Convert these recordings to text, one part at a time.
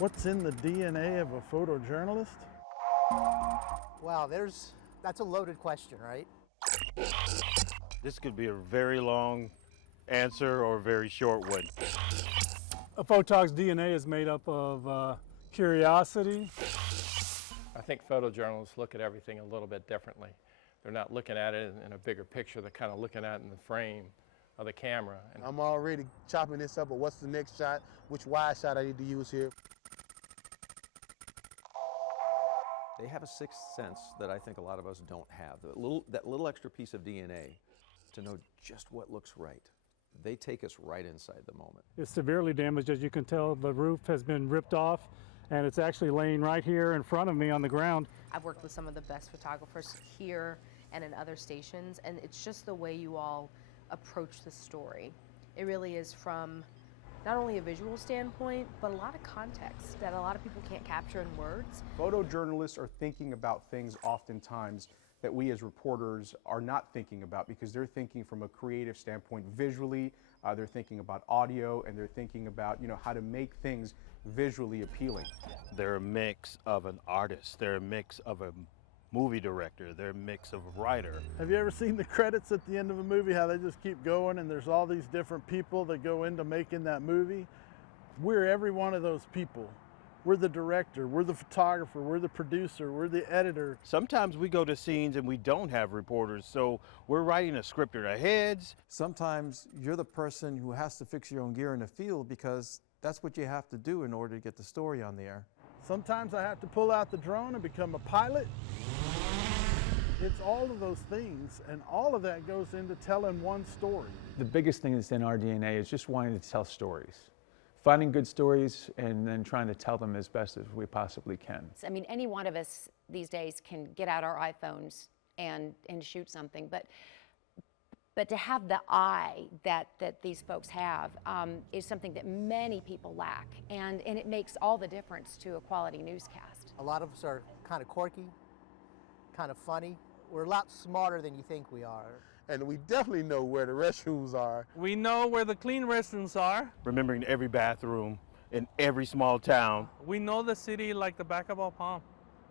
What's in the DNA of a photojournalist? Wow, that's a loaded question, right? This could be a very long answer or a very short one. A photog's DNA is made up of curiosity. I think photojournalists look at everything a little bit differently. They're not looking at it in a bigger picture, they're kind of looking at it in the frame of the camera. And I'm already chopping this up, but what's the next shot? Which wide shot I need to use here? They have a sixth sense that I think a lot of us don't have. That little extra piece of DNA to know just what looks right. They take us right inside the moment. It's severely damaged. As you can tell, the roof has been ripped off, and it's actually laying right here in front of me on the ground. I've worked with some of the best photographers here and in other stations, and it's just the way you all approach the story. It really is from not only a visual standpoint, but a lot of context that a lot of people can't capture in words. Photojournalists are thinking about things oftentimes that we as reporters are not thinking about, because they're thinking from a creative standpoint visually, they're thinking about audio, and they're thinking about how to make things visually appealing. They're a mix of an artist, they're a mix of a movie director, they're a mix of a writer. Have you ever seen the credits at the end of a movie, how they just keep going and there's all these different people that go into making that movie? We're every one of those people. We're the director, we're the photographer, we're the producer, we're the editor. Sometimes we go to scenes and we don't have reporters, so we're writing a script in our heads. Sometimes you're the person who has to fix your own gear in the field because that's what you have to do in order to get the story on the air. Sometimes I have to pull out the drone and become a pilot. It's all of those things, and all of that goes into telling one story. The biggest thing that's in our DNA is just wanting to tell stories. Finding good stories and then trying to tell them as best as we possibly can. I mean, any one of us these days can get out our iPhones and shoot something, but to have the eye that these folks have is something that many people lack, and it makes all the difference to a quality newscast. A lot of us are kind of quirky, kind of funny. We're a lot smarter than you think we are. And we definitely know where the restrooms are. We know where the clean restrooms are. Remembering every bathroom in every small town. We know the city like the back of our palm.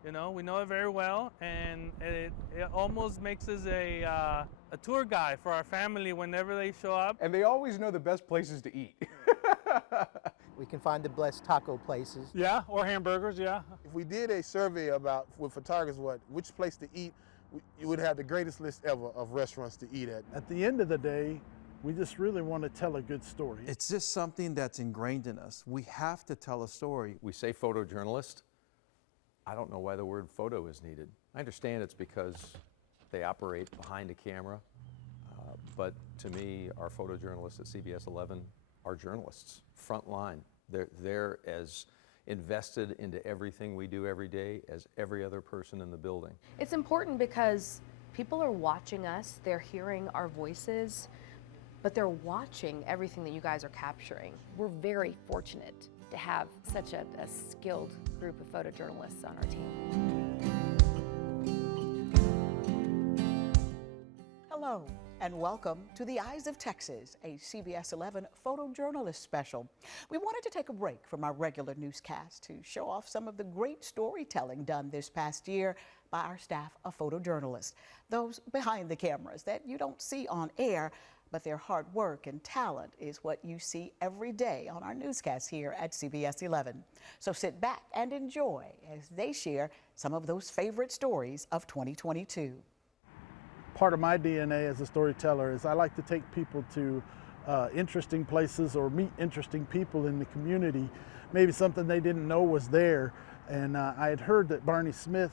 We know it very well, and it almost makes us a tour guide for our family whenever they show up. And they always know the best places to eat. We can find the best taco places. Yeah, or hamburgers, yeah. If we did a survey with photographers, which place to eat, you would have the greatest list ever of restaurants to eat at. At the end of the day, we just really want to tell a good story. It's just something that's ingrained in us. We have to tell a story. We say photojournalist. I don't know why the word photo is needed. I understand it's because they operate behind a camera, but to me, our photojournalists at CBS 11 are journalists, front line. They're as invested into everything we do every day as every other person in the building. It's important because people are watching us, they're hearing our voices, but they're watching everything that you guys are capturing. We're very fortunate to have such a skilled group of photojournalists on our team. Hello, and welcome to The Eyes of Texas, a CBS 11 photojournalist special. We wanted to take a break from our regular newscast to show off some of the great storytelling done this past year by our staff of photojournalists, those behind the cameras that you don't see on air, but their hard work and talent is what you see every day on our newscasts here at CBS 11. So sit back and enjoy as they share some of those favorite stories of 2022. Part of my DNA as a storyteller is I like to take people to interesting places or meet interesting people in the community, maybe something they didn't know was there. And I had heard that Barney Smith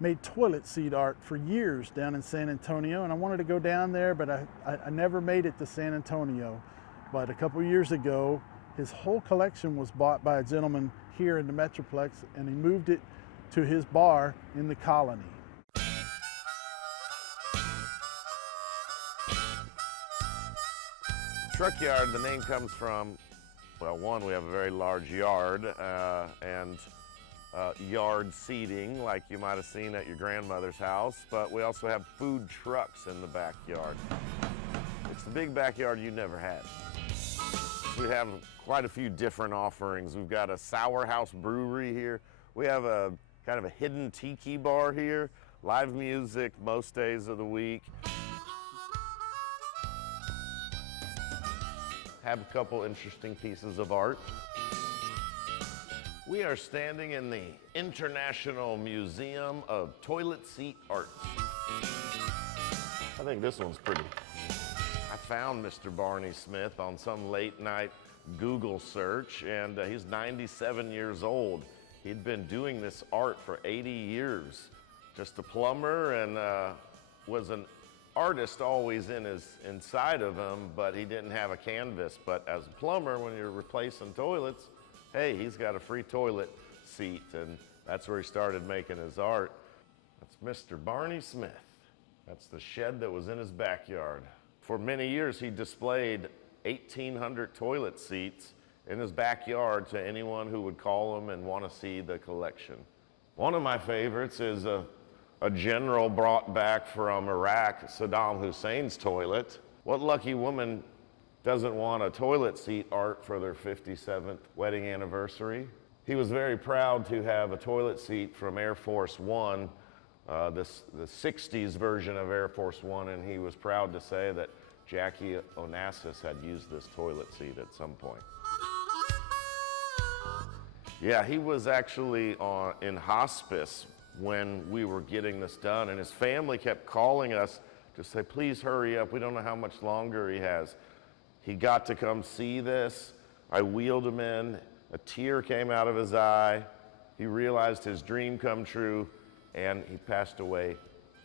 made toilet seat art for years down in San Antonio, and I wanted to go down there, but I never made it to San Antonio. But a couple years ago, his whole collection was bought by a gentleman here in the Metroplex, and he moved it to his bar in the Colony. Truck yard, the name comes from, well, one, we have a very large yard and yard seating like you might have seen at your grandmother's house, but we also have food trucks in the backyard. It's the big backyard you never had. We have quite a few different offerings. We've got a Sour House brewery here. We have a kind of a hidden tiki bar here. Live music most days of the week. Have a couple interesting pieces of art. We are standing in the International Museum of Toilet Seat Art. I think this one's pretty. I found Mr. Barney Smith on some late night Google search, and he's 97 years old. He'd been doing this art for 80 years. Just a plumber, and was an artist always inside of him, but he didn't have a canvas. But as a plumber, when you're replacing toilets, hey, he's got a free toilet seat, and that's where he started making his art. That's Mr. Barney Smith. That's the shed that was in his backyard. For many years, he displayed 1,800 toilet seats in his backyard to anyone who would call him and want to see the collection. One of my favorites is a general brought back from Iraq, Saddam Hussein's toilet. What lucky woman doesn't want a toilet seat art for their 57th wedding anniversary? He was very proud to have a toilet seat from Air Force One, the 60s version of Air Force One, and he was proud to say that Jackie Onassis had used this toilet seat at some point. Yeah, he was actually in hospice when we were getting this done, and his family kept calling us to say, please hurry up, we don't know how much longer he has. He got to come see this. I wheeled him in, a tear came out of his eye, he realized his dream come true, and he passed away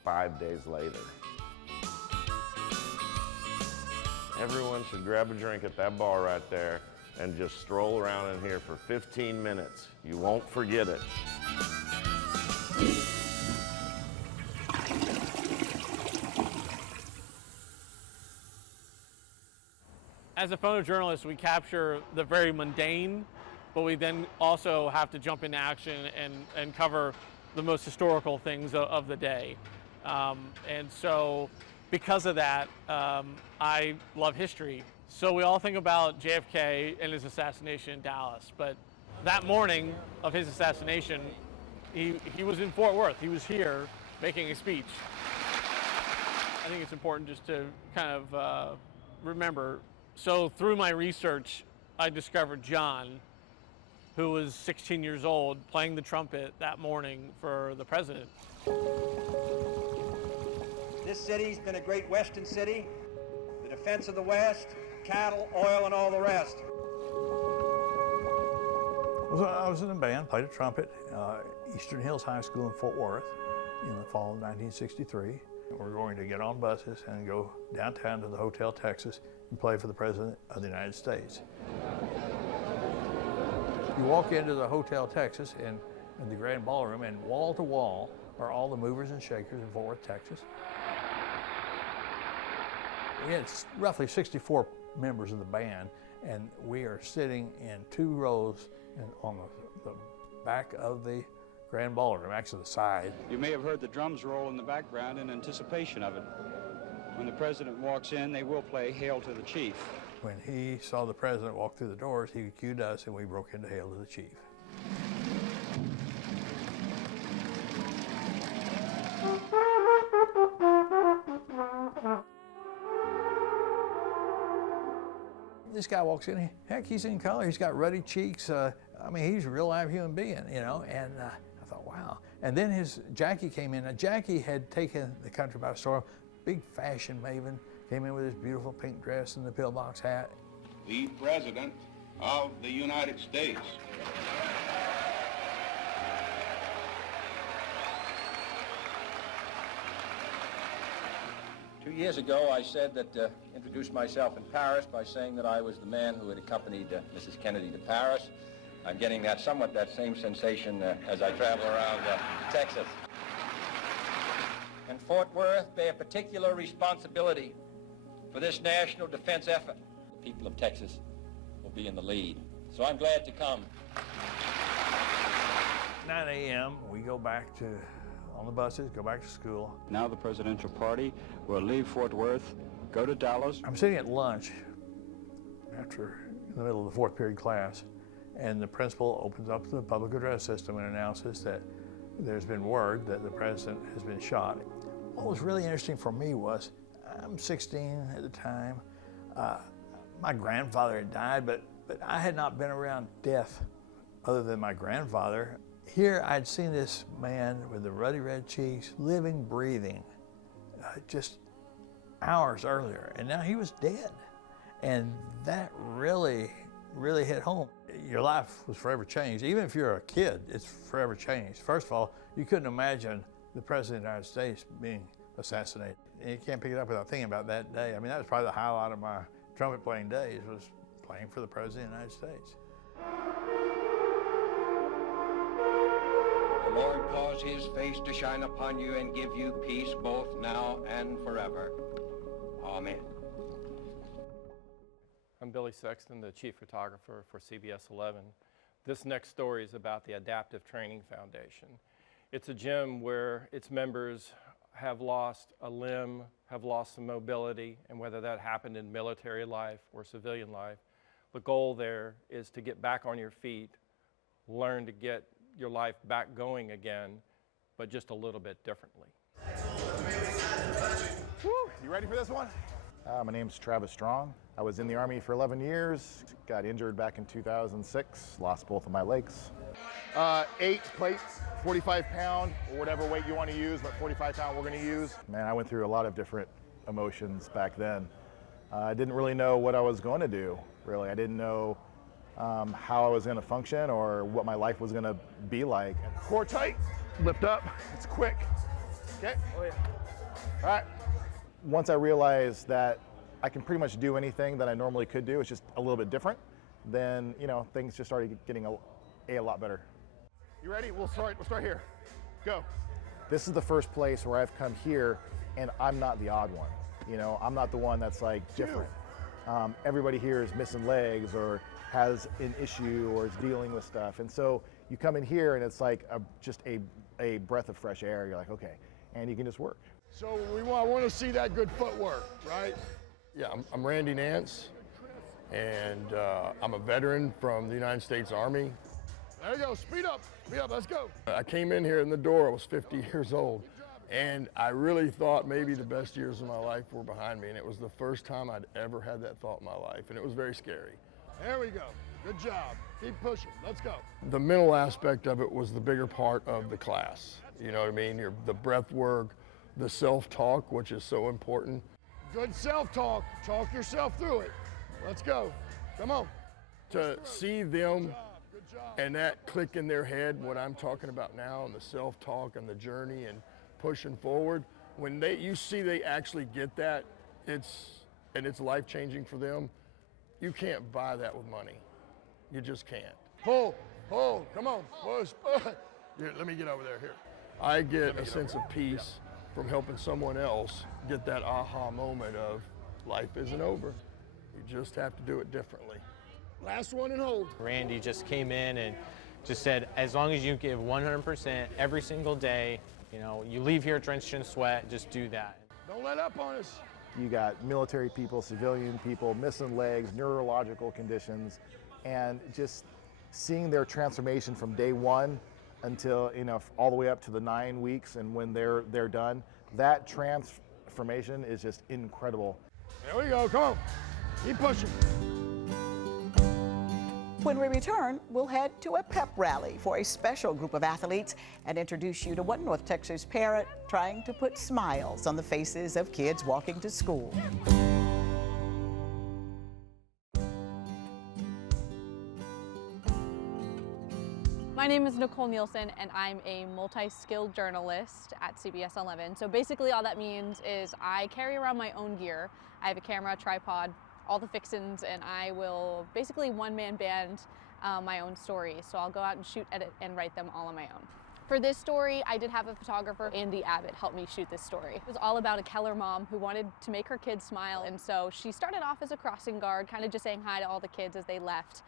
5 days later. Everyone should grab a drink at that bar right there and just stroll around in here for 15 minutes. You won't forget it. As a photojournalist, we capture the very mundane, but we then also have to jump into action and cover the most historical things of the day. And so because of that, I love history. So we all think about JFK and his assassination in Dallas, but that morning of his assassination, he was in Fort Worth. He was here making a speech. I think it's important just to kind of remember. So through my research, I discovered John, who was 16 years old, playing the trumpet that morning for the president. This city's been a great western city, the defense of the West, cattle, oil, and all the rest. I was in a band, played a trumpet, Eastern Hills High School in Fort Worth in the fall of 1963. We're going to get on buses and go downtown to the Hotel Texas and play for the President of the United States. You walk into the Hotel Texas in the Grand Ballroom, and wall to wall are all the movers and shakers in Fort Worth, Texas. We had roughly 64 members of the band, and we are sitting in 2 rows on the back of the Grand Ballroom, actually the side. You may have heard the drums roll in the background in anticipation of it. When the president walks in, they will play Hail to the Chief. When he saw the president walk through the doors, he cued us and we broke into Hail to the Chief. This guy walks in, heck, he's in color, he's got ruddy cheeks. I mean, he's a real live human being, you know, and I thought, wow. And then Jackie came in. Now, Jackie had taken the country by storm, big fashion maven, came in with his beautiful pink dress and the pillbox hat. The President of the United States. 2 years ago, I said that, introduced myself in Paris by saying that I was the man who had accompanied Mrs. Kennedy to Paris. I'm getting that same sensation as I travel around Texas. And Fort Worth bear particular responsibility for this national defense effort. The people of Texas will be in the lead. So I'm glad to come. 9 a.m., we go back on the buses, go back to school. Now the presidential party will leave Fort Worth, go to Dallas. I'm sitting at lunch after in the middle of the 4th period class, and the principal opens up the public address system and announces that there's been word that the president has been shot. What was really interesting for me was, I'm 16 at the time. My grandfather had died, but I had not been around death other than my grandfather. Here I'd seen this man with the ruddy red cheeks, living, breathing, just hours earlier, and now he was dead. And that really, really hit home. Your life was forever changed. Even if you're a kid, it's forever changed. First of all, you couldn't imagine the President of the United States being assassinated. And you can't pick it up without thinking about that day. I mean, that was probably the highlight of my trumpet playing days, was playing for the President of the United States. The Lord cause his face to shine upon you and give you peace both now and forever. Amen. I'm Billy Sexton, the chief photographer for CBS 11. This next story is about the Adaptive Training Foundation. It's a gym where its members have lost a limb, have lost some mobility, and whether that happened in military life or civilian life, the goal there is to get back on your feet, learn to get your life back going again, but just a little bit differently. Woo, you ready for this one? My name's Travis Strong. I was in the Army for 11 years, got injured back in 2006, lost both of my legs. 8 plates, 45 pound, or whatever weight you want to use, but 45 pound we're going to use. Man, I went through a lot of different emotions back then. I didn't really know what I was going to do, really. I didn't know how I was going to function or what my life was going to be like. Core tight, lift up, it's quick. Okay? Oh yeah. All right. Once I realized that I can pretty much do anything that I normally could do, it's just a little bit different, then, you know, things just started getting a lot better. You ready? We'll start here. Go. This is the first place where I've come here and I'm not the odd one. You know, I'm not the one that's like different. Everybody here is missing legs or has an issue or is dealing with stuff. And so you come in here and it's like just a breath of fresh air. You're like, okay, and you can just work. So I want to see that good footwork, right? Yeah, I'm Randy Nance, and I'm a veteran from the United States Army. There you go, speed up, let's go. I came in here in the door, I was 50 years old, and I really thought maybe the best years of my life were behind me, and it was the first time I'd ever had that thought in my life, and it was very scary. There we go, good job, keep pushing, let's go. The mental aspect of it was the bigger part of the class, you know what I mean? The breath work, the self-talk, which is so important. Good self-talk, talk yourself through it. Let's go, come on. To see them and that click in their head, what I'm talking about now, and the self-talk and the journey and pushing forward, when you see they actually get that, it's life-changing for them. You can't buy that with money. You just can't. Pull, come on, push. Here, let me get over there, here. I get a sense of peace from helping someone else get that aha moment of life isn't over. You just have to do it differently. Last one and hold. Randy just came in and just said, as long as you give 100% every single day, you know, you leave here drenched in sweat, just do that. Don't let up on us. You got military people, civilian people, missing legs, neurological conditions, and just seeing their transformation from day one until, you know, all the way up to the 9 weeks, and when they're done, that transformation is just incredible. There we go, come on, keep pushing. When we return, we'll head to a pep rally for a special group of athletes and introduce you to one North Texas parent trying to put smiles on the faces of kids walking to school. My name is Nicole Nielsen, and I'm a multi-skilled journalist at CBS 11. So basically all that means is I carry around my own gear. I have a camera, tripod, all the fixins, and I will basically one-man band my own stories. So I'll go out and shoot, edit, and write them all on my own. For this story, I did have a photographer, Andy Abbott, help me shoot this story. It was all about a Keller mom who wanted to make her kids smile, and so she started off as a crossing guard, kind of just saying hi to all the kids as they left.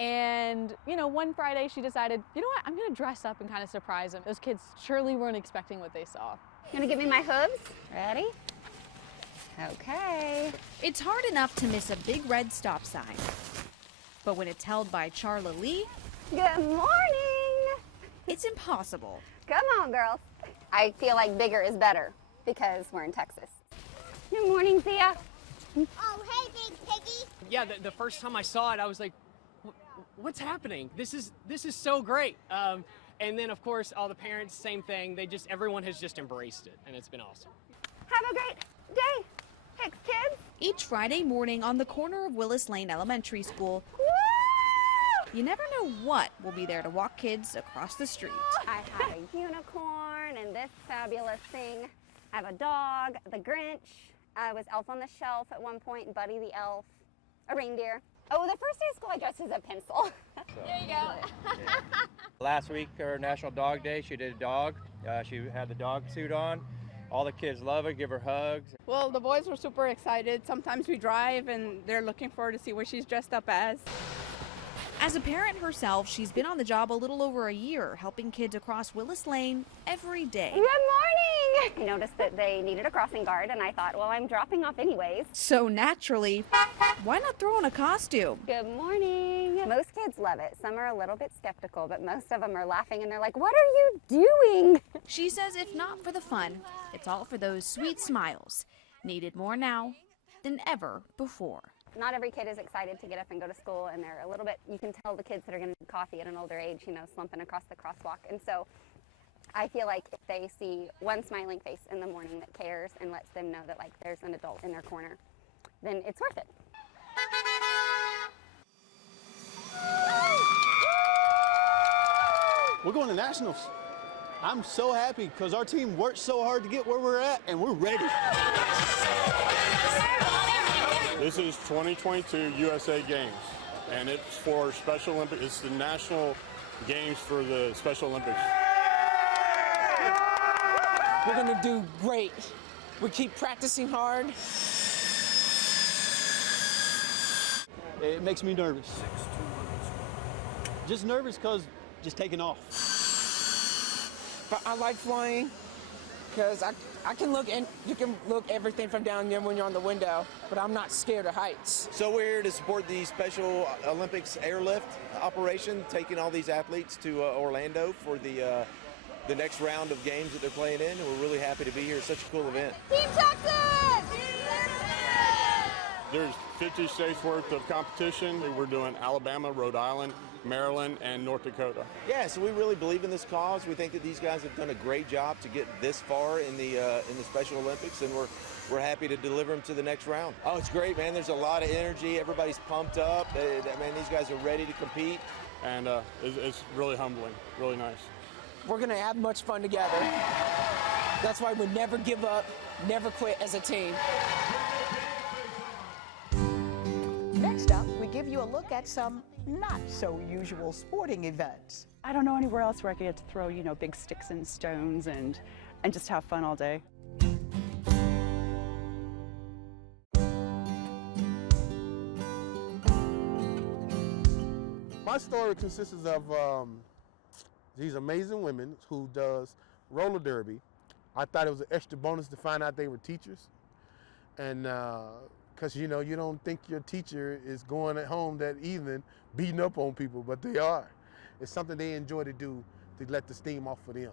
And, you know, one Friday she decided, you know what, I'm gonna dress up and kind of surprise them. Those kids surely weren't expecting what they saw. You wanna give me my hooves? Ready? Okay. It's hard enough to miss a big red stop sign. But when it's held by Charla Lee, Good morning. It's impossible. Come on, girls. I feel like bigger is better because we're in Texas. Good morning, Zia. Oh, hey, Big Piggy. Yeah, the first time I saw it, I was like, what's happening? This is so great. And then, of course, all the parents, same thing. Everyone has just embraced it, and it's been awesome. Have a great day, Hicks kids. Each Friday morning on the corner of Willis Lane Elementary School, you never know what will be there to walk kids across the street. I have a unicorn and this fabulous thing. I have a dog, the Grinch. I was Elf on the Shelf at one point, Buddy the Elf, a reindeer. Oh, the first day of school I dressed as a pencil. There you go. Last week, for National Dog Day, she did a dog. She had the dog suit on. All the kids love her, give her hugs. Well, the boys were super excited. Sometimes we drive and they're looking forward to see what she's dressed up as. As a parent herself, she's been on the job a little over a year, helping kids across Willis Lane every day. Good morning! I noticed that they needed a crossing guard, and I thought, well, I'm dropping off anyways. So naturally, why not throw on a costume? Good morning. Most kids love it. Some are a little bit skeptical, but most of them are laughing, and they're like, what are you doing? She says if not for the fun, it's all for those sweet smiles, needed more now than ever before. Not every kid is excited to get up and go to school, and they're a little bit, you can tell the kids that are going to need coffee at an older age, slumping across the crosswalk. And so I feel like if they see one smiling face in the morning that cares and lets them know that there's an adult in their corner, then it's worth it. We're going to nationals. I'm so happy because our team worked so hard to get where we're at, and we're ready. This is 2022 USA Games, and it's for Special Olympics. It's the national games for the Special Olympics. We're gonna do great. We keep practicing hard. It makes me nervous. Just nervous because just taking off. But I like flying because I can look, and you can look everything from down there when you're on the window, but I'm not scared of heights. So we're here to support the Special Olympics airlift operation, taking all these athletes to Orlando for the next round of games that they're playing in, and we're really happy to be here. It's such a cool event. Team Texas! There's 50 states worth of competition. We're doing Alabama, Rhode Island, Maryland, and North Dakota. Yeah, so we really believe in this cause. We think that these guys have done a great job to get this far in the Special Olympics, and we're happy to deliver them to the next round. Oh, it's great, man. There's a lot of energy. Everybody's pumped up. Man, these guys are ready to compete. And it's really humbling, really nice. We're gonna have much fun together. That's why we never give up, never quit as a team. Next up, we give you a look at some not so usual sporting events. I don't know anywhere else where I get to throw, big sticks and stones and just have fun all day. My story consists of these amazing women who does roller derby. I thought it was an extra bonus to find out they were teachers. And because, you don't think your teacher is going at home that evening beating up on people, but they are. It's something they enjoy to do to let the steam off for them.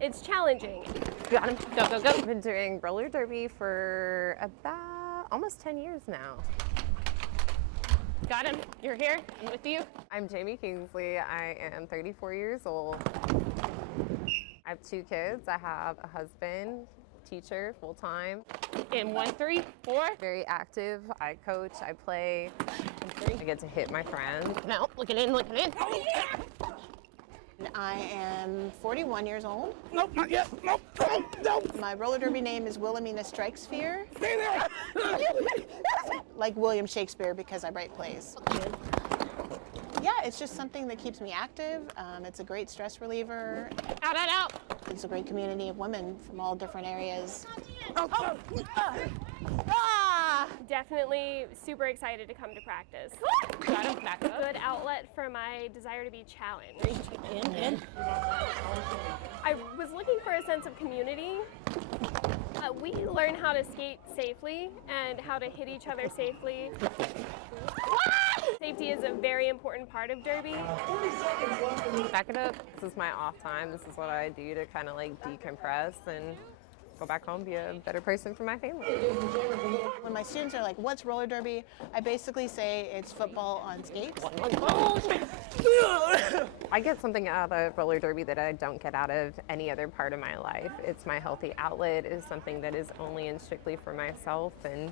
It's challenging. Got him. Go, go, go. I've been doing roller derby for about almost 10 years now. Got him. You're here. I'm with you. I'm Jamie Kingsley. I am 34 years old. I have 2 kids. I have a husband, teacher, full-time. In 1, 3, 4. Very active. I coach. I play. 1, 3. I get to hit my friend. No, look it in, look it in. Oh, yeah. I am 41 years old. Nope, not yet. Nope, nope. My roller derby name is Wilhelmina Strikes Fear. Stay there. Like William Shakespeare because I write plays. Yeah, it's just something that keeps me active. It's a great stress reliever. Out, out, out. It's a great community of women from all different areas. Definitely super excited to come to practice. Good outlet for my desire to be challenged. I was looking for a sense of community. We learn how to skate safely and how to hit each other safely. Safety is a very important part of Derby. Back it up. This is my off time. This is what I do to kind of like decompress and go back home, be a better person for my family. When my students are like, what's roller derby? I basically say it's football on skates. I get something out of roller derby that I don't get out of any other part of my life. It's my healthy outlet. It's something that is only and strictly for myself, and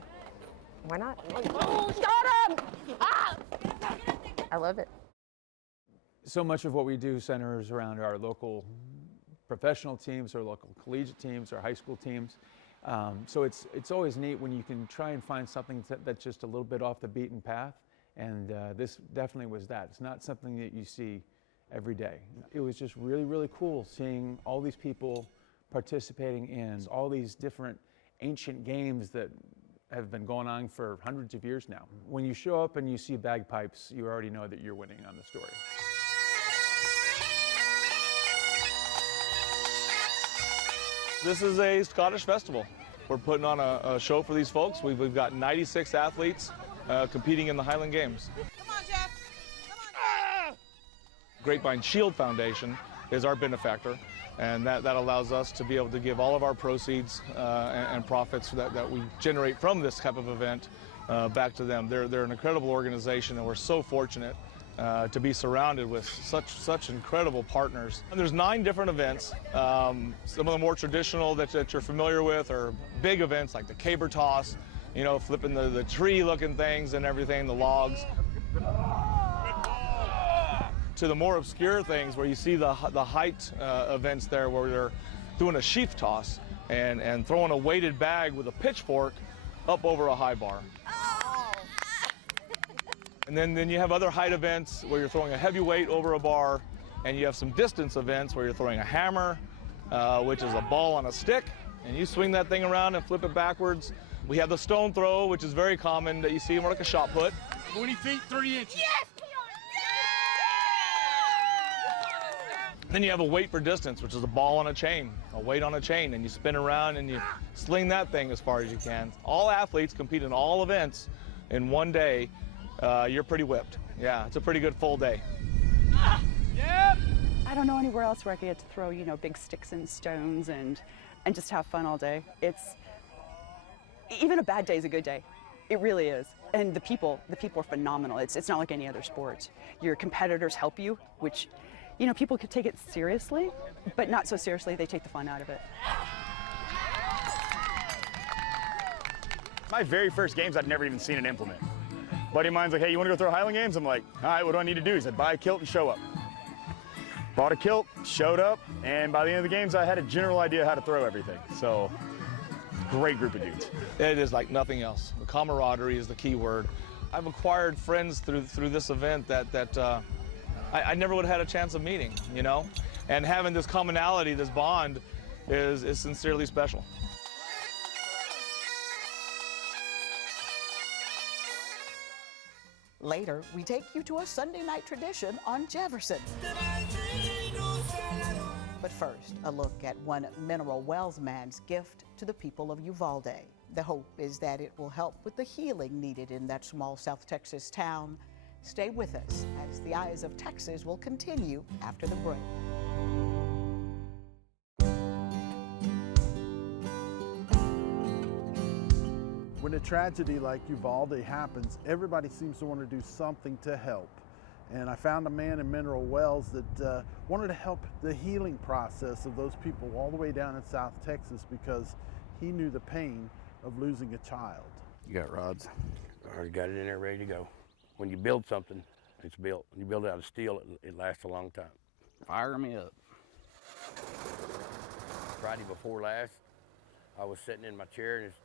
why not? I love it. So much of what we do centers around our local professional teams, our local collegiate teams, our high school teams. So it's always neat when you can try and find something that's just a little bit off the beaten path. And this definitely was that. It's not something that you see every day. It was just really, really cool seeing all these people participating in all these different ancient games that have been going on for hundreds of years now. When you show up and you see bagpipes, you already know that you're winning on the story. This is a Scottish festival. We're putting on a show for these folks. We've got 96 athletes competing in the Highland Games. Come on, Jeff. Come on. Grapevine Shield Foundation is our benefactor, and that allows us to be able to give all of our proceeds and profits that we generate from this type of event back to them. They're an incredible organization, and we're so fortunate to be surrounded with such incredible partners. And there's 9 different events. Some of the more traditional that you're familiar with are big events like the caber toss, you know, flipping the tree-looking things and everything, the logs. To the more obscure things where you see the height events there where they're doing a sheaf toss and throwing a weighted bag with a pitchfork up over a high bar. And then you have other height events where you're throwing a heavy weight over a bar, and you have some distance events where you're throwing a hammer, which is a ball on a stick, and you swing that thing around and flip it backwards. We have the stone throw, which is very common that you see more like a shot put. 20 feet, 3 inches. Yes! Then you have a weight for distance, which is a ball on a chain, a weight on a chain, and you spin around and you sling that thing as far as you can. All athletes compete in all events in one day. You're pretty whipped. Yeah, it's a pretty good full day. Yep. I don't know anywhere else where I get to throw, you know, big sticks and stones and just have fun all day. Even a bad day is a good day. It really is. And the people are phenomenal. It's not like any other sport. Your competitors help you, which, you know, people could take it seriously, but not so seriously. They take the fun out of it. My very first games, I'd never even seen an implement. Buddy of mine's like, hey, you want to go throw Highland Games? I'm like, all right, what do I need to do? He said, buy a kilt and show up. Bought a kilt, showed up, and by the end of the games, I had a general idea how to throw everything. So, great group of dudes. It is like nothing else. The camaraderie is the key word. I've acquired friends through this event that I never would have had a chance of meeting, you know? And having this commonality, this bond, is sincerely special. Later, we take you to a Sunday night tradition on Jefferson. But first, a look at one Mineral Wells man's gift to the people of Uvalde. The hope is that it will help with the healing needed in that small South Texas town. Stay with us as the Eyes of Texas will continue after the break. When a tragedy like Uvalde happens, everybody seems to want to do something to help. And I found a man in Mineral Wells that wanted to help the healing process of those people all the way down in South Texas because he knew the pain of losing a child. You got rods. I already got it in there ready to go. When you build something, it's built. When you build it out of steel, it lasts a long time. Fire me up. Friday before last, I was sitting in my chair and it's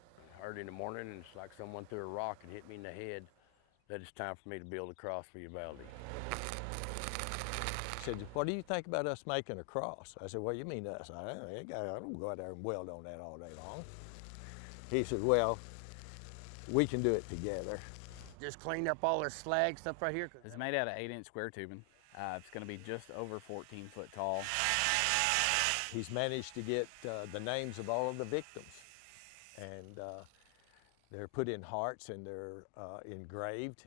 early in the morning, and it's like someone threw a rock and hit me in the head that it's time for me to build a cross for Uvalde. He said, what do you think about us making a cross? I said, what do you mean us? I don't go out there and weld on that all day long. He said, well, we can do it together. Just cleaned up all this slag stuff right here. It's made out of 8-inch square tubing. It's going to be just over 14 foot tall. He's managed to get the names of all of the victims, and they're put in hearts and they're engraved.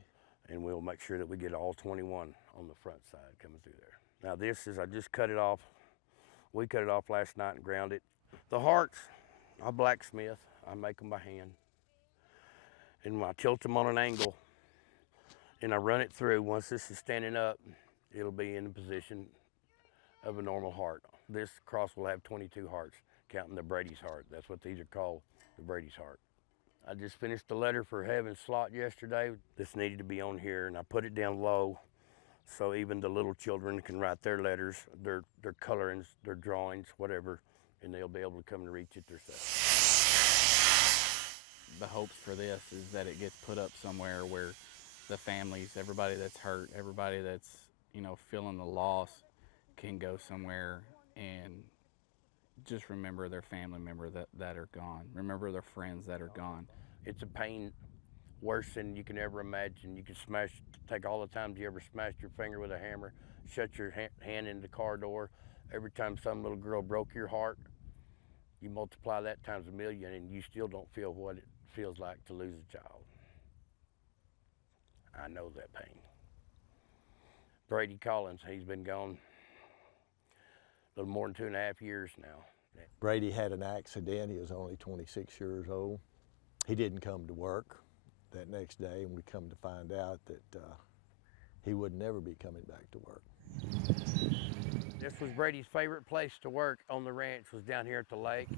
And we'll make sure that we get all 21 on the front side coming through there. Now this is, I just cut it off. We cut it off last night and ground it. The hearts, I blacksmith. I make them by hand. And I tilt them on an angle and I run it through. Once this is standing up, it'll be in the position of a normal heart. This cross will have 22 hearts, counting the Brady's heart. That's what these are called, the Brady's heart. I just finished the letter for Heaven's slot yesterday. This needed to be on here, and I put it down low so even the little children can write their letters, their colorings, their drawings, whatever, and they'll be able to come and reach it themselves. The hopes for this is that it gets put up somewhere where the families, everybody that's hurt, everybody that's, feeling the loss can go somewhere and just remember their family member that are gone. Remember their friends that are gone. It's a pain worse than you can ever imagine. You can take all the times you ever smashed your finger with a hammer, shut your hand in the car door. Every time some little girl broke your heart, you multiply that times 1,000,000 and you still don't feel what it feels like to lose a child. I know that pain. Brady Collins, he's been gone a little more than 2.5 years now. Brady had an accident. He was only 26 years old. He didn't come to work that next day, and we come to find out that he would never be coming back to work. This was Brady's favorite place to work on the ranch, was down here at the lake.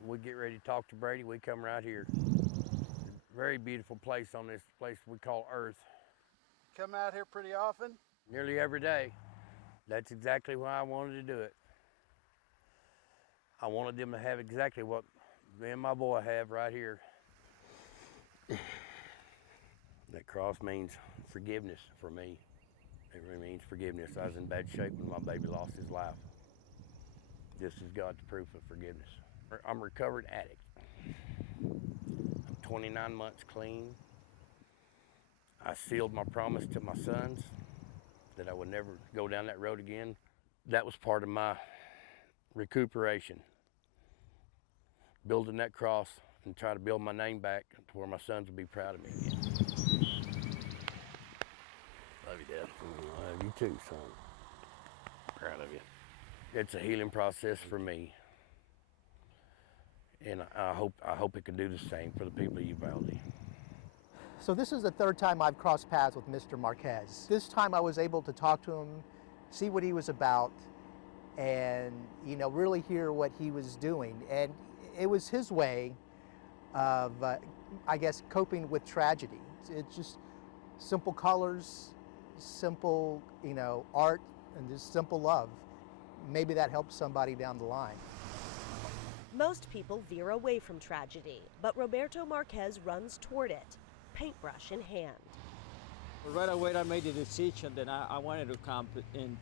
We get ready to talk to Brady, we come right here. Very beautiful place on this place we call Earth. Come out here pretty often? Nearly every day. That's exactly why I wanted to do it. I wanted them to have exactly what me and my boy have right here. That cross means forgiveness for me. It really means forgiveness. I was in bad shape when my baby lost his life. This is God's proof of forgiveness. I'm a recovered addict. I'm 29 months clean. I sealed my promise to my sons that I would never go down that road again. That was part of my recuperation. Building that cross and try to build my name back to where my sons would be proud of me again. Love you, Dad. I love you too, son. Proud of you. It's a healing process for me. And I hope it can do the same for the people of Uvalde. So this is the third time I've crossed paths with Mr. Marquez. This time I was able to talk to him, see what he was about, and really hear what he was doing. And it was his way of, I guess, coping with tragedy. It's just simple colors, simple, art, and just simple love. Maybe that helps somebody down the line. Most people veer away from tragedy, but Roberto Marquez runs toward it, paintbrush in hand. Right away I made the decision that I wanted to come and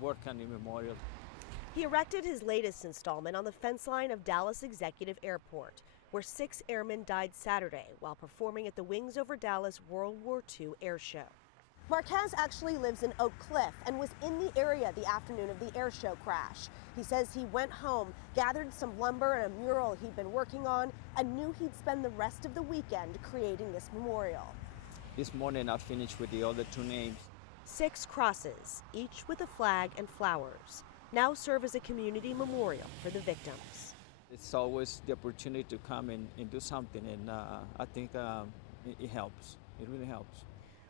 work on the memorial. He erected his latest installment on the fence line of Dallas Executive Airport, where 6 airmen died Saturday while performing at the Wings Over Dallas World War II air show. Marquez actually lives in Oak Cliff and was in the area the afternoon of the air show crash. He says he went home, gathered some lumber and a mural he'd been working on, and knew he'd spend the rest of the weekend creating this memorial. This morning I finished with the other 2 names. 6 crosses, each with a flag and flowers, now serve as a community memorial for the victims. It's always the opportunity to come and do something, and I think it helps. It really helps.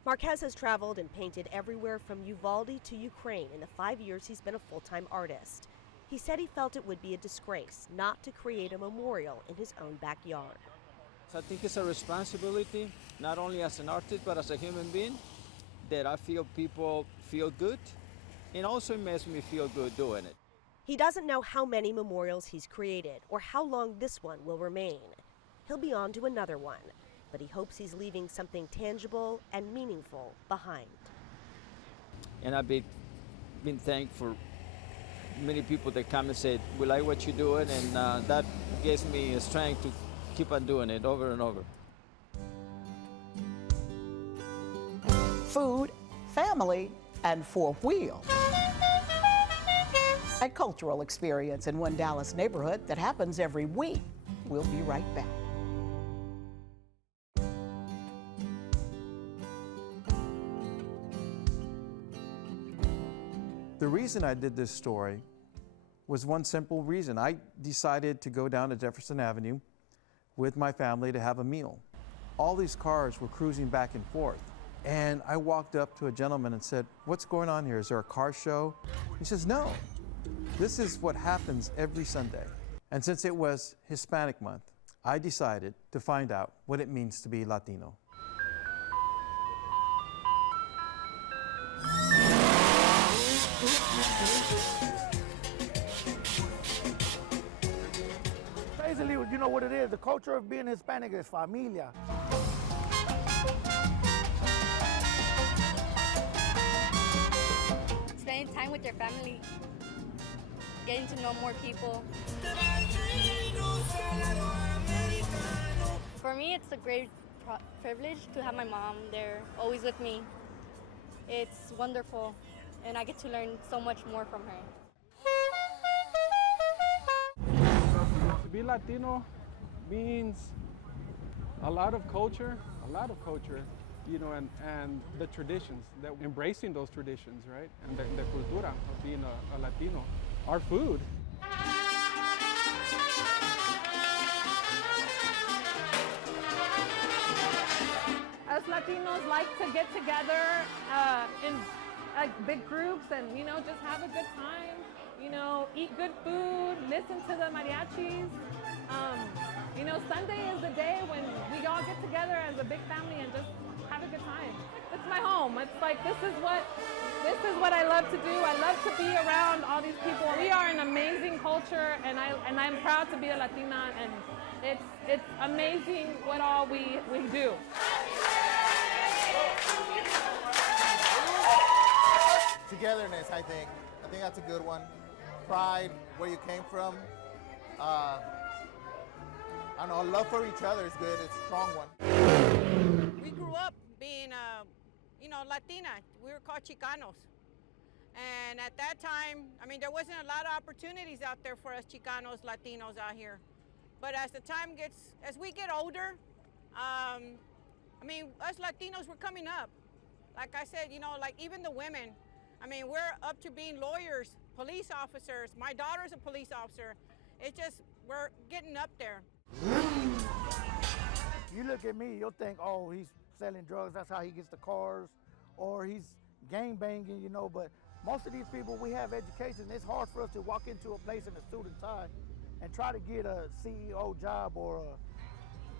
Marquez has traveled and painted everywhere from Uvalde to Ukraine in the 5 years he's been a full-time artist. He said he felt it would be a disgrace not to create a memorial in his own backyard. So I think it's a responsibility, not only as an artist, but as a human being, that I feel people feel good, and also it makes me feel good doing it. He doesn't know how many memorials he's created or how long this one will remain. He'll be on to another one, but he hopes he's leaving something tangible and meaningful behind. And I've been thankful for many people that come and say, we like what you're doing, and that gives me strength to keep on doing it over and over. Food, family, and four-wheel. A cultural experience in one Dallas neighborhood that happens every week. We'll be right back. The reason I did this story was one simple reason. I decided to go down to Jefferson Avenue with my family to have a meal. All these cars were cruising back and forth. And I walked up to a gentleman and said, "What's going on here? Is there a car show?" He says, "No, this is what happens every Sunday." And since it was Hispanic Month, I decided to find out what it means to be Latino. Basically, you know what it is. The culture of being Hispanic is familia. Spending time with your family, getting to know more people. For me, it's a great privilege to have my mom there, always with me. It's wonderful, and I get to learn so much more from her. To be Latino means a lot of culture, you know, and the traditions, that embracing those traditions, right? And the cultura of being a Latino. Our food. Us Latinos like to get together in like big groups and, you know, just have a good time, you know, eat good food, listen to the mariachis. You know, Sunday is the day when we all get together as a big family and just have a good time. It's my home. It's like, this is what I love to do. I love to be around all these people. We are an amazing culture, and I'm proud to be a Latina, and it's amazing what all we do. Togetherness, I think that's a good one. Pride, where you came from. I don't know, love for each other is good. It's a strong one. We grew up being, you know, Latina. We were called Chicanos. And at that time, I mean, there wasn't a lot of opportunities out there for us Chicanos, Latinos out here. But as we get older, I mean, us Latinos, we're coming up. Like I said, you know, like even the women, I mean, we're up to being lawyers, police officers. My daughter's a police officer. It's just, we're getting up there. You look at me, you'll think, oh, he's selling drugs, that's how he gets the cars, or he's gang banging, you know, but most of these people, we have education. It's hard for us to walk into a place in a suit and tie and try to get a CEO job or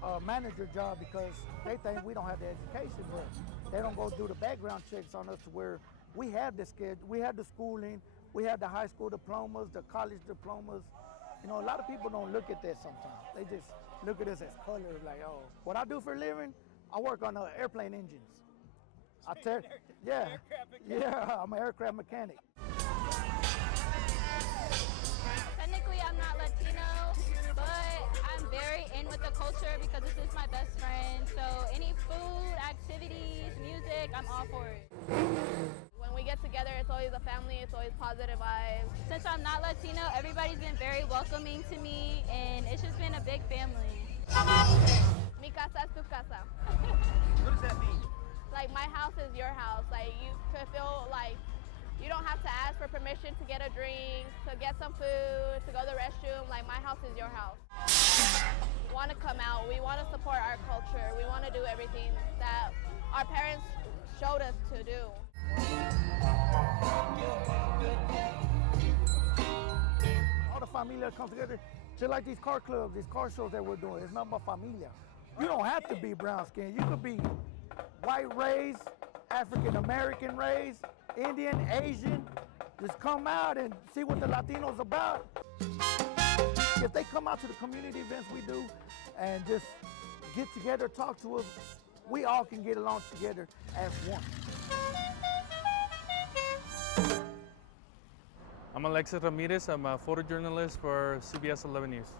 a manager job because they think we don't have the education, but they don't go do the background checks on us to where we have the schedule, we have the schooling, we have the high school diplomas, the college diplomas. You know, a lot of people don't look at that sometimes. They just look at us as color, like, oh. What I do for a living, I work on airplane engines. Yeah, I'm an aircraft mechanic. Technically, I'm not Latino, but I'm very in with the culture because this is my best friend. So any food, activities, music, I'm all for it. When we get together, it's always a family, it's always positive vibes. Since I'm not Latino, everybody's been very welcoming to me, and it's just been a big family. Mi casa es tu casa. What does that mean? Like, my house is your house. Like, you could feel like you don't have to ask for permission to get a drink, to get some food, to go to the restroom. Like, my house is your house. We want to come out. We want to support our culture. We want to do everything that our parents showed us to do. All the familia come together, just like these car clubs, these car shows that we're doing. It's not about familia. You don't have to be brown skin. You could be white race, African American race, Indian, Asian. Just come out and see what the Latinos about. If they come out to the community events we do and just get together, talk to us, we all can get along together as one. I'm Alexis Ramirez. I'm a photojournalist for CBS 11 News.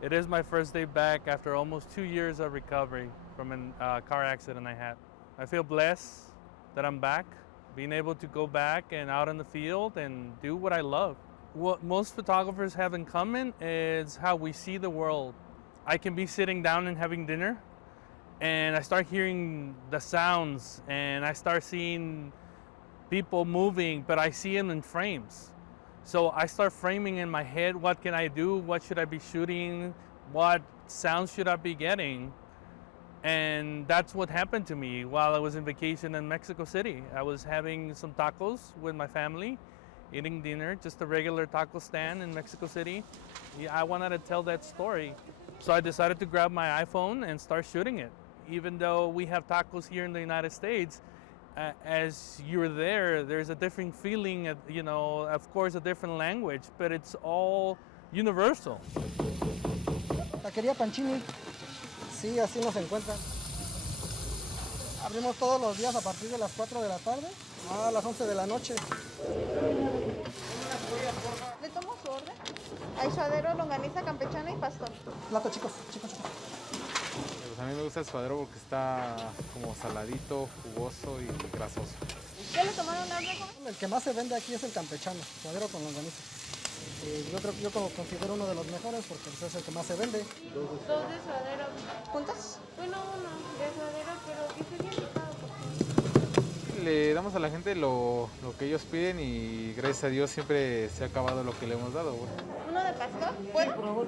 It is my first day back after almost 2 years of recovery from a car accident I had. I feel blessed that I'm back, being able to go back and out in the field and do what I love. What most photographers have in common is how we see the world. I can be sitting down and having dinner, and I start hearing the sounds, and I start seeing people moving, but I see them in frames. So I start framing in my head, what can I do? What should I be shooting? What sounds should I be getting? And that's what happened to me while I was on vacation in Mexico City. I was having some tacos with my family, eating dinner, just a regular taco stand in Mexico City. Yeah, I wanted to tell that story. So I decided to grab my iPhone and start shooting it. Even though we have tacos here in the United States, as you're there, there's a different feeling, you know, of course a different language, but it's all universal. Taquería Panchini, sí, así nos encuentran. Abrimos todos los días a partir de las 4 de la tarde a las 11 de la noche. ¿Le tomo su orden? Hay suadero, longaniza, campechana y pastor. Plato, chicos, chicos. Pues a mí me gusta el suadero porque está como saladito, jugoso y grasoso. ¿Qué le tomaron orden? El que más se vende aquí es el campechano, suadero con longaniza. Yo lo considero uno de los mejores porque es el que más se vende. Dos de suadero. ¿Juntas? Bueno, uno de suadero, pero que esté bien picado. Le damos a la gente lo que ellos piden y gracias a Dios siempre se ha acabado lo que le hemos dado. Güey. ¿Uno de pastor? ¿Puedo?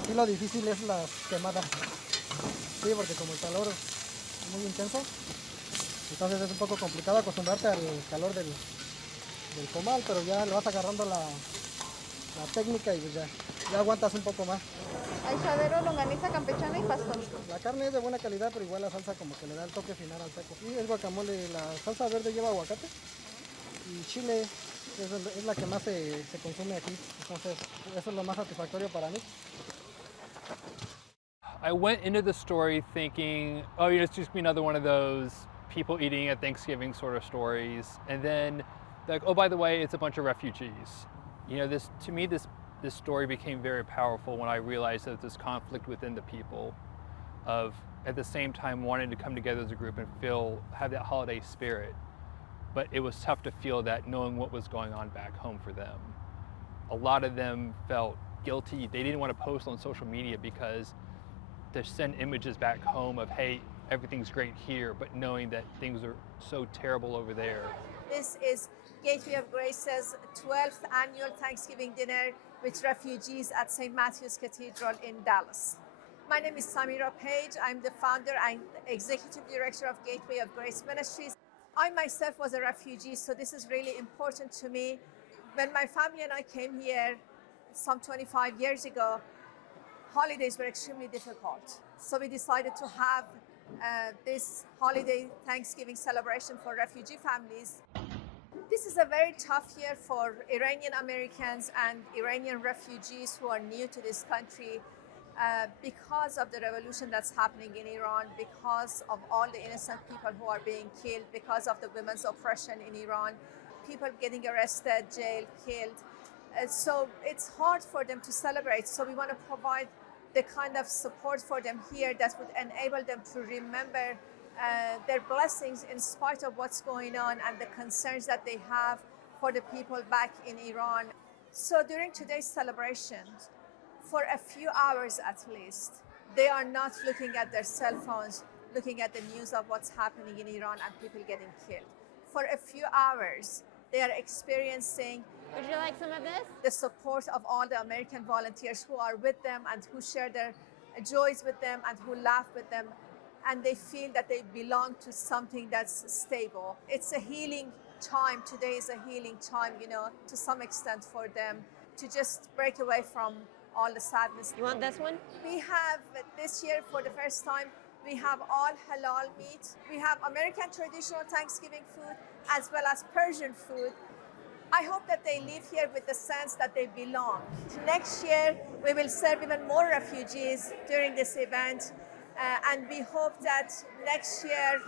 Aquí lo difícil es las quemadas. Sí, porque como el calor es muy intenso, entonces es un poco complicado acostumbrarte al calor del comal, pero ya le vas agarrando la técnica y pues ya aguantas un poco más. Hay suadero, longaniza, campechana y pastor. La carne es de buena calidad, pero igual la salsa como que le da el toque final al taco. Y es guacamole, la salsa verde lleva aguacate y chile es la que más se consume aquí, entonces eso es lo más satisfactorio para mí. I went into the story thinking, oh, you know, it's just be another one of those people eating at Thanksgiving sort of stories. And then, like, oh, by the way, it's a bunch of refugees. You know, to me, this story became very powerful when I realized that this conflict within the people of, at the same time, wanting to come together as a group and have that holiday spirit. But it was tough to feel that knowing what was going on back home for them. A lot of them felt guilty. They didn't want to post on social media because to send images back home of, hey, everything's great here, but knowing that things are so terrible over there. This is Gateway of Grace's 12th annual Thanksgiving dinner with refugees at St. Matthew's Cathedral in Dallas. My name is Samira Page. I'm the founder and executive director of Gateway of Grace Ministries. I myself was a refugee, so this is really important to me. When my family and I came here some 25 years ago, holidays were extremely difficult. So we decided to have this holiday Thanksgiving celebration for refugee families. This is a very tough year for Iranian Americans and Iranian refugees who are new to this country because of the revolution that's happening in Iran, because of all the innocent people who are being killed, because of the women's oppression in Iran, people getting arrested, jailed, killed. So it's hard for them to celebrate. So we want to provide the kind of support for them here that would enable them to remember their blessings in spite of what's going on and the concerns that they have for the people back in Iran. So during today's celebrations, for a few hours at least, they are not looking at their cell phones, looking at the news of what's happening in Iran and people getting killed. For a few hours, they are experiencing Would you like some of this? the support of all the American volunteers who are with them and who share their joys with them and who laugh with them. And they feel that they belong to something that's stable. It's a healing time. Today is a healing time, you know, to some extent for them to just break away from all the sadness. You want this one? We have this year for the first time, we have all halal meat. We have American traditional Thanksgiving food as well as Persian food. I hope that they live here with the sense that they belong. Next year, we will serve even more refugees during this event. And we hope that next year,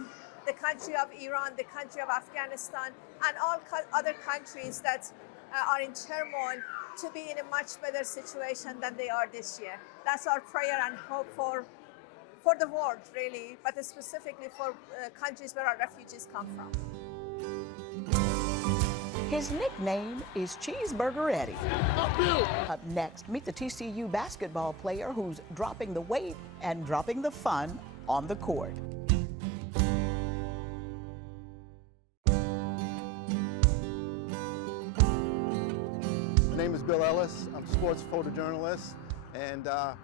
the country of Iran, the country of Afghanistan, and all other countries that are in turmoil to be in a much better situation than they are this year. That's our prayer and hope for the world, really, but specifically for countries where our refugees come from. His nickname is Cheeseburger Eddie. Up next, meet the TCU basketball player who's dropping the weight and dropping the fun on the court. My name is Bill Ellis. I'm a sports photojournalist, and I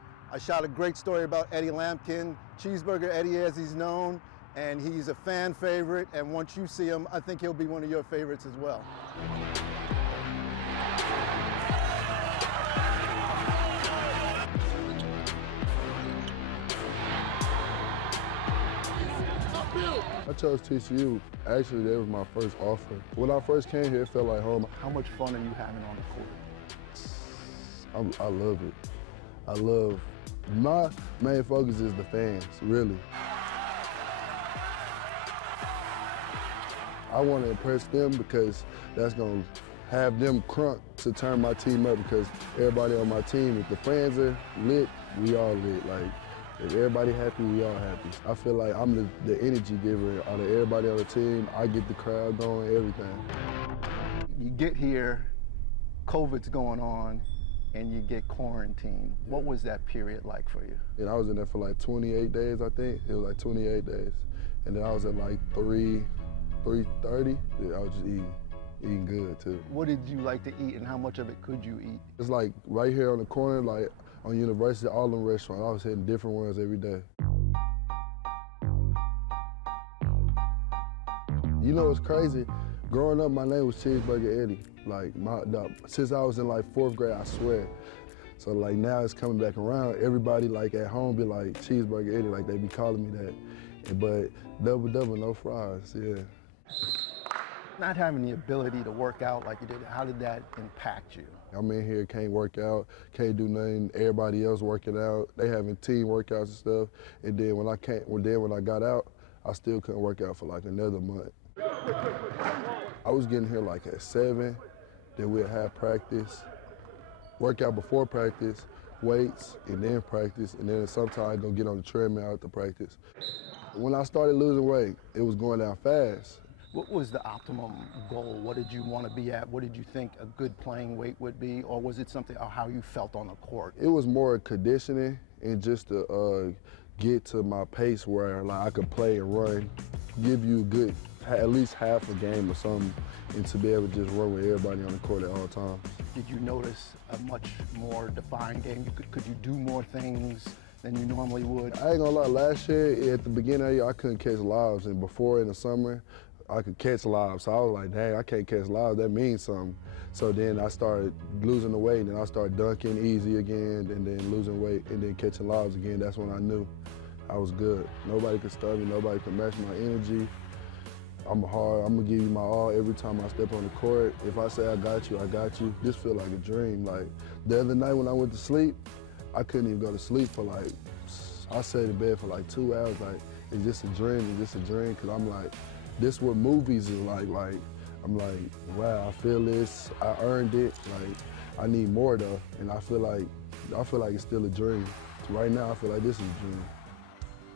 shot a great story about Eddie Lampkin, Cheeseburger Eddie as he's known, and he's a fan favorite, and once you see him, I think he'll be one of your favorites as well. I chose TCU. Actually, that was my first offer. When I first came here, it felt like home. How much fun are you having on the court? I love it. My main focus is the fans, really. I want to impress them because that's going to have them crunk to turn my team up, because everybody on my team, if the fans are lit, we all lit. Like, if everybody happy, we all happy. I feel like I'm the energy giver out of everybody on the team. I get the crowd going, everything. You get here, COVID's going on, and you get quarantined. What was that period like for you? And I was in there for like 28 days, I think. It was like 28 days. And then I was at like 3:30. Yeah, I was just eating good too. What did you like to eat, and how much of it could you eat? It's like right here on the corner, like on University, all them restaurants. I was hitting different ones every day. You know what's crazy? Growing up, my name was Cheeseburger Eddie. Like since I was in like 4th grade, I swear. So like now it's coming back around. Everybody like at home be like Cheeseburger Eddie, like they be calling me that. But double, no fries, yeah. Not having the ability to work out like you did, how did that impact you? I'm in here, can't work out, can't do nothing. Everybody else working out. They having team workouts and stuff. And then when I got out, I still couldn't work out for like another month. I was getting here like at 7, then we'd have practice, workout before practice, weights, and then practice, and then sometimes I'd go get on the treadmill after practice. When I started losing weight, it was going down fast. What was the optimum goal? What did you want to be at? What did you think a good playing weight would be? Or was it something how you felt on the court? It was more conditioning and just to get to my pace where like I could play and run, give you a good, at least half a game or something, and to be able to just run with everybody on the court at all times. Did you notice a much more defined game? Could you do more things than you normally would? I ain't gonna lie, last year, at the beginning of the year, I couldn't catch lobs, and before in the summer, I could catch lobs. So I was like, dang, I can't catch lobs, that means something. So then I started losing the weight, and I started dunking easy again, and then losing weight, and then catching lobs again. That's when I knew I was good. Nobody could stop me, nobody could match my energy. I'm gonna give you my all every time I step on the court. If I say I got you, I got you. This feel like a dream. Like the other night when I went to sleep, I couldn't even go to sleep for like, I stayed in bed for like 2 hours. Like, is this a dream? Is this a dream? Cause I'm like, this is what movies is like. I'm like, wow, I feel this, I earned it. Like, I need more though. And I feel like it's still a dream. So right now, I feel like this is a dream.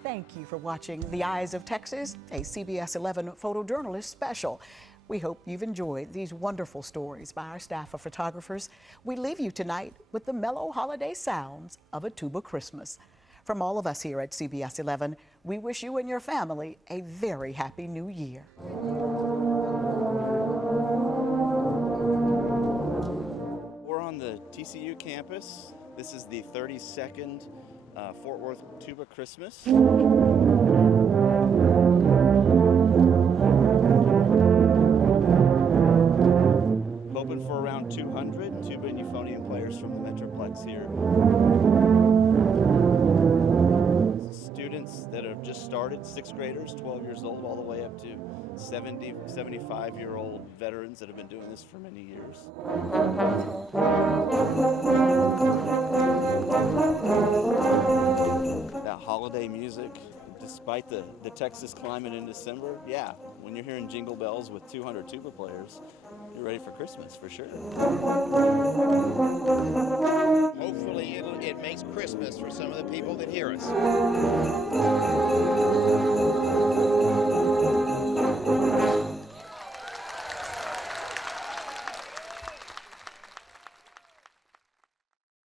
Thank you for watching The Eyes of Texas, a CBS 11 photojournalist special. We hope you've enjoyed these wonderful stories by our staff of photographers. We leave you tonight with the mellow holiday sounds of a tuba Christmas. From all of us here at CBS 11, we wish you and your family a very happy new year. We're on the TCU campus. This is the 32nd Fort Worth Tuba Christmas. Hoping for around 200 tuba and euphonium players from the Metroplex here. Students that have just started, 6th graders, 12 years old, all the way up to 70, 75-year-old veterans that have been doing this for many years. That holiday music just despite the Texas climate in December, yeah, when you're hearing jingle bells with 200 tuba players, you're ready for Christmas for sure. Hopefully it makes Christmas for some of the people that hear us.